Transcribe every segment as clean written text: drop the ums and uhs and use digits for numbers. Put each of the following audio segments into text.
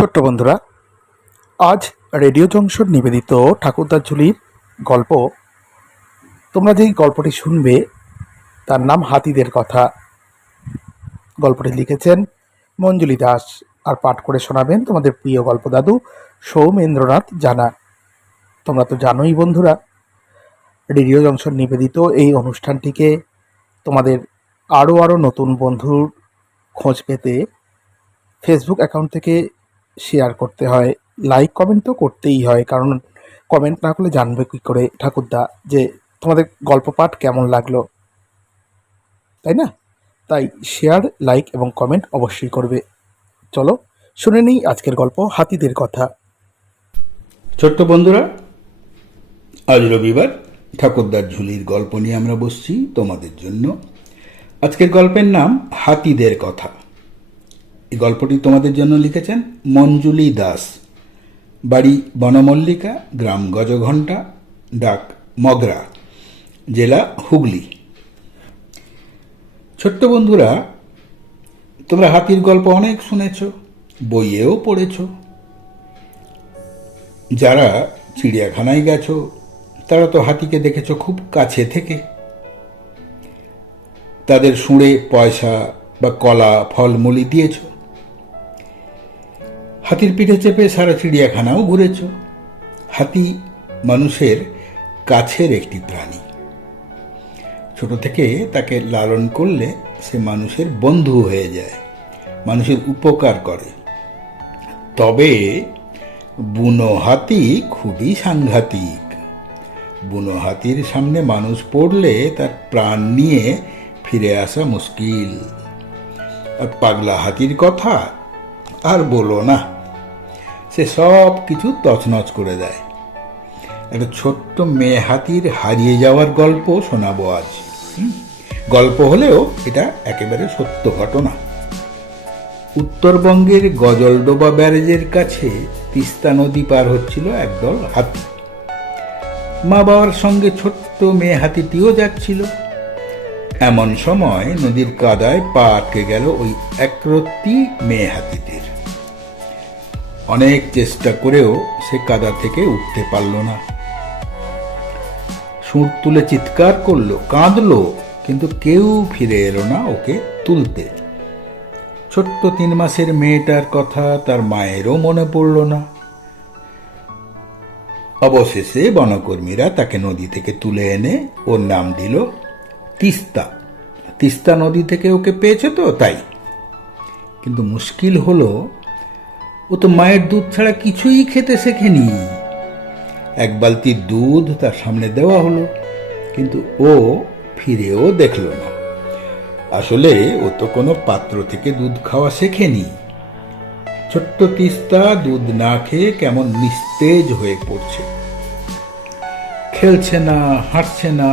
ছোট্ট বন্ধুরা, আজ রেডিও জংশন নিবেদিত ঠাকুরদার ঝুলির গল্প। তোমরা যেই গল্পটি শুনবে তার নাম হাতিদের কথা। গল্পটি লিখেছেন মঞ্জুলি দাস, আর পাঠ করে শোনাবেন তোমাদের প্রিয় গল্প দাদু সৌমেন্দ্রনাথ জানা। তোমরা তো জানোই বন্ধুরা, রেডিও জংশন নিবেদিত এই অনুষ্ঠানটিকে তোমাদের আরও নতুন বন্ধুর খোঁজ পেতে ফেসবুক অ্যাকাউন্ট থেকে শেয়ার করতে হয়, লাইক কমেন্ট তো করতেই হয়, কারণ কমেন্ট না করলে জানবে কী করে ঠাকুরদা যে তোমাদের গল্প পাঠ কেমন লাগলো, তাই না? তাই শেয়ার, লাইক এবং কমেন্ট অবশ্যই করবে। চলো শুনে নিই আজকের গল্প, হাতিদের কথা। ছোট্ট বন্ধুরা, আজ রবিবার ঠাকুরদার ঝুলির গল্প নিয়ে আমরা বসছি তোমাদের জন্য। আজকের গল্পের নাম হাতিদের কথা। এই গল্পটি তোমাদের জন্য লিখেছেন মঞ্জুলি দাস, বাড়ি বনমল্লিকা, গ্রাম গজঘণ্টা, ডাক মগরা, জেলা হুগলি। ছোট্ট বন্ধুরা, তোমরা হাতির গল্প অনেক শুনেছ, বইয়েও পড়েছ। যারা চিড়িয়াখানায় গেছো তারা তো হাতিকে দেখেছ খুব কাছে থেকে। তাদের শুঁড়ে পয়সা বা কলা ফলমূলি দিয়েছ। হাতির পিঠে চেপে সারা চিড়িয়াখানাও ঘুরেছ। হাতি মানুষের কাছের একটি প্রাণী। ছোট থেকে তাকে লালন করলে সে মানুষের বন্ধু হয়ে যায়, মানুষের উপকার করে। তবে বুনো হাতি খুবই সাংঘাতিক। বুনো হাতির সামনে মানুষ পড়লে তার প্রাণ নিয়ে ফিরে আসা মুশকিল। আর পাগলা হাতির কথা আর বলো না, সে সব কিছু তছনছ করে দেয়। একটা ছোট্ট মেয়ে হাতির হারিয়ে যাওয়ার গল্প শোনাবো আজ। গল্প হলেও এটা একেবারে সত্য ঘটনা। উত্তরবঙ্গের গজলডোবা ব্যারেজের কাছে তিস্তা নদী পার হচ্ছিল একদল হাতি। মা বাবার সঙ্গে ছোট্ট মেয়ে হাতিটিও যাচ্ছিল। এমন সময় নদীর কাদায় পা আটকে গেল ওই একরত্তি মেয়ে হাতিটির। অনেক চেষ্টা করেও সে কাদা থেকে উঠতে পারল না। সুর তুলে চিৎকার করলো, কাঁদলো, কিন্তু কেউ ফিরে এলো না ওকে তুলতে। ছোট্ট 3 মাসের মেয়েটার কথা তার মায়েরও মনে পড়ল না। অবশেষে বনকর্মীরা তাকে নদী থেকে তুলে এনে ওর নাম দিল তিস্তা। তিস্তা নদী থেকে ওকে পেয়েছে তো তাই। কিন্তু মুশকিল হলো, ও তো মায়ের দুধ ছাড়া কিছুই খেতে শেখেনি। 1 বালতি দুধ তার সামনে দেওয়া হলো, কিন্তু ও ফিরেও দেখল না। আসলে ও তো কোনো পাত্র থেকে দুধ খাওয়া শেখেনি। ছোট্ট তিস্তা দুধ না খেয়ে কেমন নিস্তেজ হয়ে পড়ছে। খেলছে না, হাঁটছে না,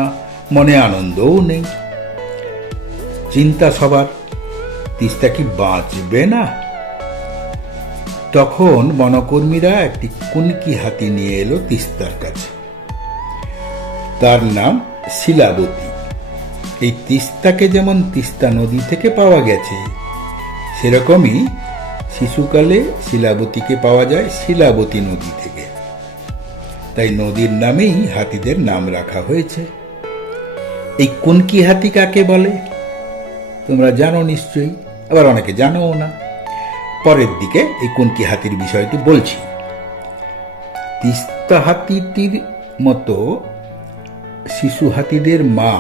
মনে আনন্দও নেই। চিন্তা সবার, তিস্তা কি বাঁচবে না? তখন বনকর্মীরা একটি কুনকি হাতি নিয়ে এলো তিস্তার কাছে। তার নাম শিলাবতী। এই তিস্তাকে যেমন তিস্তা নদী থেকে পাওয়া গেছে, সেরকমই শিশুকালে শিলাবতীকে পাওয়া যায় শিলাবতী নদী থেকে। তাই নদীর নামেই হাতিদের নাম রাখা হয়েছে। এই কুনকি হাতি কাকে বলে তোমরা জানো নিশ্চয়ই, আবার অনেকে জানোও না। পরের দিকে এই কুনকি হাতির বিষয়টি বলছি। তিস্তা হাতিটির মতো শিশু হাতিদের মা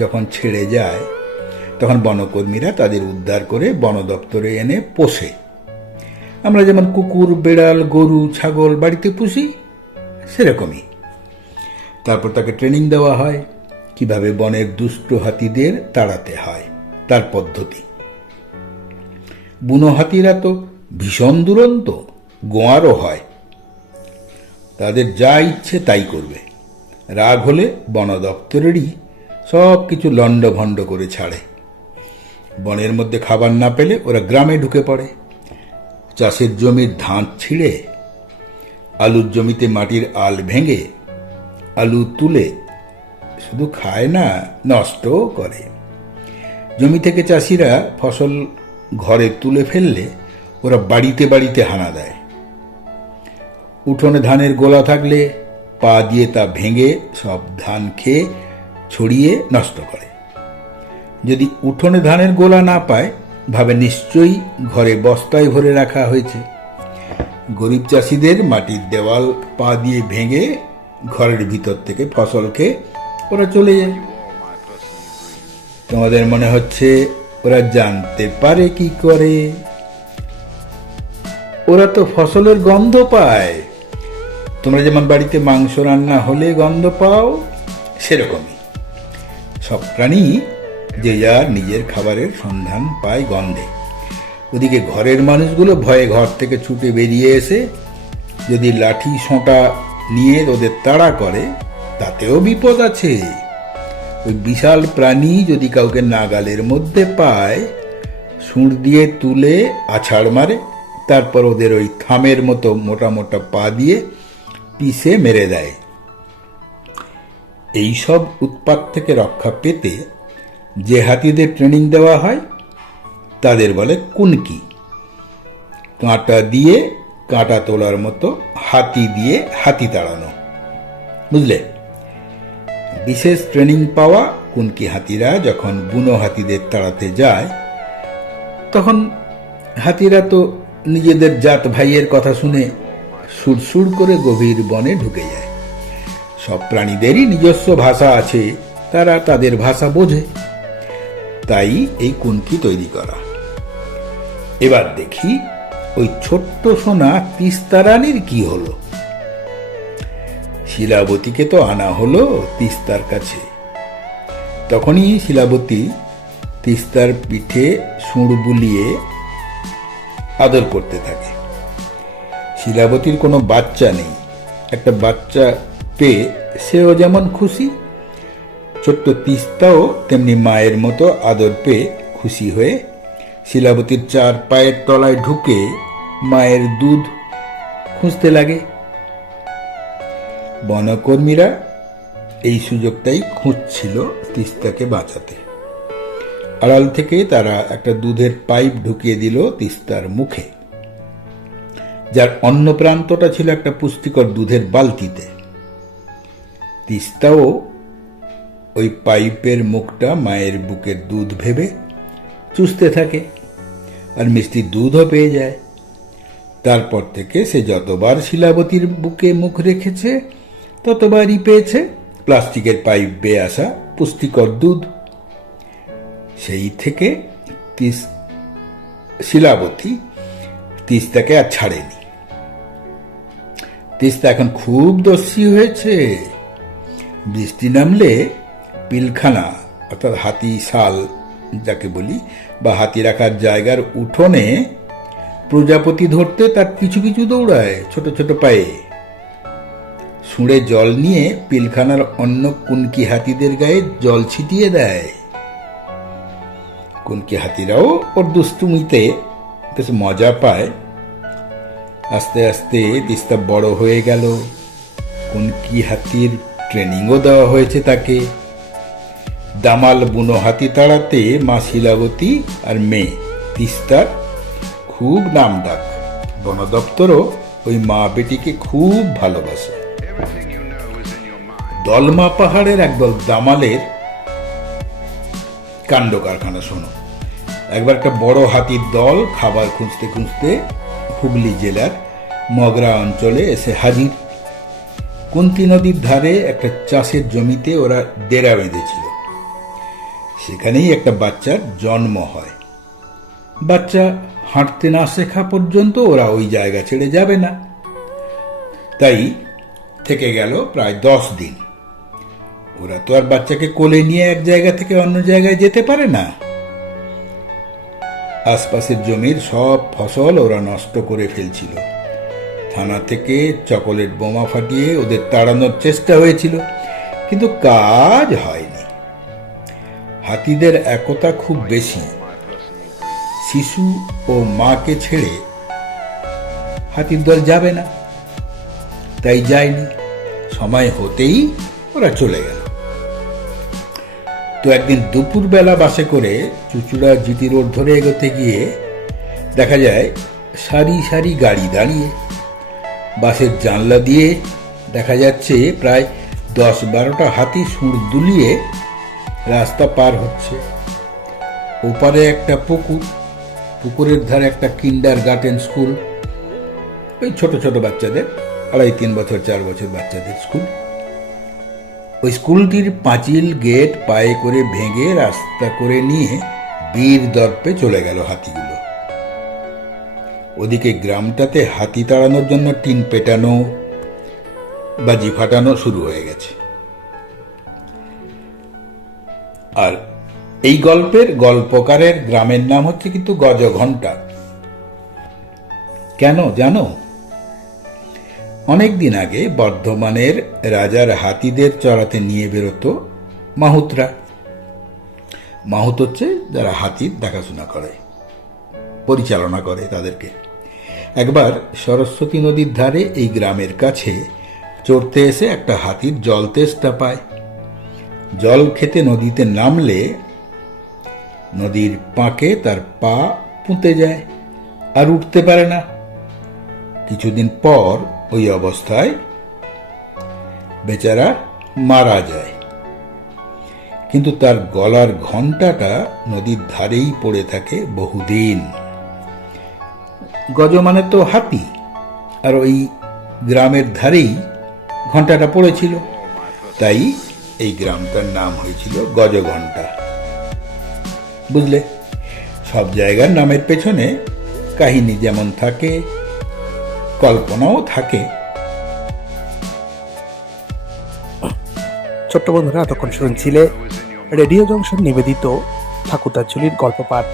যখন ছেড়ে যায়, তখন বনকর্মীরা তাদের উদ্ধার করে বন দপ্তরে এনে পোষে। আমরা যেমন কুকুর, বেড়াল, গরু, ছাগল বাড়িতে পুষি, সেরকমই। তারপর তাকে ট্রেনিং দেওয়া হয় কিভাবে বনের দুষ্ট হাতিদের তাড়াতে হয়, তার পদ্ধতি। বুনো হাতিরা তো ভীষণ দুরন্ত, গোয়ারও হয়। তাদের যা ইচ্ছে তাই করবে। রাগ হলে বন দপ্তরেরই সব কিছু লণ্ডভণ্ড করে ছাড়ে। বনের মধ্যে খাবার না পেলে ওরা গ্রামে ঢুকে পড়ে। চাষের জমির ধান ছিঁড়ে, আলুর জমিতে মাটির আল ভেঙে আলু তুলে শুধু খায় না, নষ্টও করে। জমি থেকে চাষিরা ফসল ঘরে তুলে ফেললে ওরা বাড়িতে বাড়িতে হানা দেয়। উঠোনে ধানের গোলা থাকলে পা দিয়ে তা ভেঙে সব ধান খেয়ে ছড়িয়ে নষ্ট করে। যদি উঠোনে ধানের গোলা না পায়, ভাবে নিশ্চয়ই ঘরে বস্তায় ভরে রাখা হয়েছে। গরিব চাষিদের মাটির দেওয়াল পা দিয়ে ভেঙে ঘরের ভিতর থেকে ফসল খেয়ে ওরা চলে যায়। তোমাদের মনে হচ্ছে ওরা জানতে পারে কি করে? ওরা তো ফসলের গন্ধ পায়। তোমরা যেমন বাড়িতে মাংস রান্না হলে গন্ধ পাও, সেরকমই সব প্রাণী যে যার নিজের খাবারের সন্ধান পায় গন্ধে। ওদিকে ঘরের মানুষগুলো ভয়ে ঘর থেকে ছুটে বেরিয়ে এসে যদি লাঠি সোঁটা নিয়ে ওদের তাড়া করে, তাতেও বিপদ আছে। ওই বিশাল প্রাণী যদি কাউকে নাগালের মধ্যে পায়, সুঁড় দিয়ে তুলে আছাড় মারে, তারপর ওদের ওই থামের মতো মোটা মোটা পা দিয়ে পিষে মেরে দেয়। এইসব উৎপাত থেকে রক্ষা পেতে যে হাতিদের ট্রেনিং দেওয়া হয় তাদের বলে কুনকি। কাঁটা দিয়ে কাঁটা তোলার মতো, হাতি দিয়ে হাতি তাড়ানো, বুঝলে? বিশেষ ট্রেনিং পাওয়া কুনকি হাতিরা যখন বুনো হাতিদের তাড়াতে যায়, তখন হাতিরা তো নিজেদের জাত ভাইয়ের কথা শুনে সুরসুর করে গভীর বনে ঢুকে যায়। সব প্রাণীদেরই নিজস্ব ভাষা আছে, তারা তাদের ভাষা বোঝে, তাই এই কুনকি তৈরি করা। এবার দেখি ওই ছোট্ট সোনা তিস্তা রানীর কি হলো। শিলাবতীকে তো আনা হলো তিস্তার কাছে। তখনই শিলাবতী তিস্তার পিঠে সুঁড় বুলিয়ে আদর করতে থাকে। শিলাবতীর কোনো বাচ্চা নেই। একটা বাচ্চা পেয়ে সেও যেমন খুশি, ছোট্ট তিস্তাও তেমনি মায়ের মতো আদর পেয়ে খুশি হয়ে শিলাবতীর চার পায়ের তলায় ঢুকে মায়ের দুধ খুঁজতে লাগে। বনকর্মীরা এই সুযোগটাই খুঁজছিল তিস্তাকে বাঁচাতে। আড়াল থেকে তারা একটা দুধের পাইপ ঢুকিয়ে দিল তিস্তার মুখে, যার অন্য প্রান্তটা ছিল একটা পুষ্টিকর দুধের বালতিতে। তিস্তাও ওই পাইপের মুখটা মায়ের বুকের দুধ ভেবে চুষতে থাকে, আর মিষ্টি দুধও পেয়ে যায়। তারপর থেকে সে যতবার শিলাবতীর বুকে মুখ রেখেছে, ততবারই পেয়েছে প্লাস্টিকের পাইপ বেয়ে আসা পুষ্টিকর দুধ। সেই থেকে শিলাবতী তিস্তাকে আর ছাড়েনি। তিস্তা এখন খুব দস্যি হয়েছে। বৃষ্টি নামলে পিলখানা, অর্থাৎ হাতি শাল যাকে বলি, বা হাতি রাখার জায়গার উঠোনে প্রজাপতি ধরতে তার পিছু পিছু দৌড়ায় ছোট ছোট পায়ে। সুঁড়ে জল নিয়ে পিলখানার অন্য কুনকি হাতিদের গায়ে জল ছিটিয়ে দেয়। কুনকি হাতিরাও ওর দুষ্টুমিতে বেশ মজা পায়। আস্তে আস্তে তিস্তা বড় হয়ে গেল। কুনকি হাতির ট্রেনিংও দেওয়া হয়েছে তাকে। দামাল বুনো হাতি তাড়াতে মা শিলাবতী আর মেয়ে তিস্তার খুব নাম ডাক। বন দপ্তরও ওই মা বেটিকে খুব ভালোবাসে। দলমা পাহাড়ের একদল দামালের কাণ্ড কারখানা শোনো। একবার একটা বড় হাতির দল খাবার খুঁজতে খুঁজতে হুগলি জেলার মগরা অঞ্চলে এসে হাজির। কুন্তী নদীর ধারে একটা চাষের জমিতে ওরা ডেরা বেঁধেছিল। সেখানেই একটা বাচ্চার জন্ম হয়। বাচ্চা হাঁটতে না শেখা পর্যন্ত ওরা ওই জায়গা ছেড়ে যাবে না। তাই থেকে গেল প্রায় 10 দিন। ওরা তো আর বাচ্চাকে কোলে নিয়ে এক জায়গা থেকে অন্য জায়গায় যেতে পারে না। আশপাশের জমির সব ফসল ওরা নষ্ট করে ফেলছিল। থানা থেকে চকোলেট বোমা ফাটিয়ে ওদের তাড়ানোর চেষ্টা হয়েছিল, কিন্তু কাজ হয়নি। হাতিদের একতা খুব বেশি। শিশু ও মাকে ছেড়ে হাতির দল যাবে না, তাই যায়নি। সময় হতেই ওরা চলে গেল। তো একদিন দুপুরবেলা বাসে করে চুচুড়া জিটি রোড ধরে এগোতে গিয়ে দেখা যায় সারি সারি গাড়ি দাঁড়িয়ে। বাসের জানলা দিয়ে দেখা যাচ্ছে প্রায় 10-12টা হাতি সুর দুলিয়ে রাস্তা পার হচ্ছে। ওপারে একটা পুকুর, পুকুরের ধারে একটা কিন্ডার গার্ডেন স্কুল, ওই ছোট ছোট বাচ্চাদের, 2.5-3 বছর 4 বছর বাচ্চাদের স্কুল। ওই স্কুলটির পাঁচিল গেট পায়ে করে ভেঙে রাস্তা করে নিয়ে বীর দর্পে চলে গেল হাতিগুলো। ওদিকে গ্রামটাতে হাতি তাড়ানোর জন্য টিন পেটানো, বাজি ফাটানো শুরু হয়ে গেছে। আর এই গল্পের গল্পকারের গ্রামের নাম হচ্ছে কিন্তু গজঘণ্টা। কেন জানো? অনেকদিন আগে বর্ধমানের রাজার হাতিদের চড়াতে নিয়ে বেরোতো মাহুতরা। মাহুত হচ্ছে যারা হাতির দেখাশোনা করে, পরিচালনা করে তাদেরকে। একবার সরস্বতী নদীর ধারে এই গ্রামের কাছে চড়তে এসে একটা হাতির জল তেষ্টা পায়। জল খেতে নদীতে নামলে নদীর পাঁকে তার পা পুঁতে যায়, আর উঠতে পারে না। কিছুদিন পর ওই অবস্থায় বেচারা মারা যায়। কিন্তু তার গলার ঘণ্টাটা নদীর ধারেই পড়ে থাকে বহুদিন। গজ মানে তো হাতি, আর ওই গ্রামের ধারেই ঘণ্টাটা পড়েছিল, তাই এই গ্রামটার নাম হয়েছিল গজঘণ্টা। বুঝলে, সব জায়গার নামের পেছনে কাহিনী যেমন থাকে, কল্পনাও থাকে। ছোট্ট বন্ধুরা, এতক্ষণ শুনছিলে রেডিও জংশন নিবেদিত ঠাকুরদার ঝুলির গল্প পাঠ।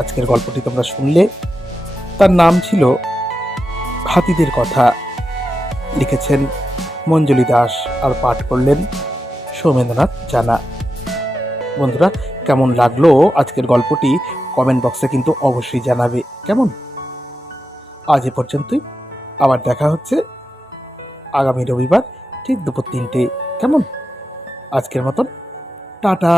আজকের গল্পটি তোমরা শুনলে, তার নাম ছিল হাতিদের কথা। লিখেছেন মঞ্জুলি দাস, আর পাঠ করলেন সৌমেন্দ্রনাথ জানা। বন্ধুরা, কেমন লাগলো আজকের গল্পটি কমেন্ট বক্সে কিন্তু অবশ্যই জানাবে। কেমন? আজ এ পর্যন্তই, আবার দেখা হচ্ছে আগামী রবিবার ঠিক দুপুর 3টে। কেমন? আজকের মতন টাটা।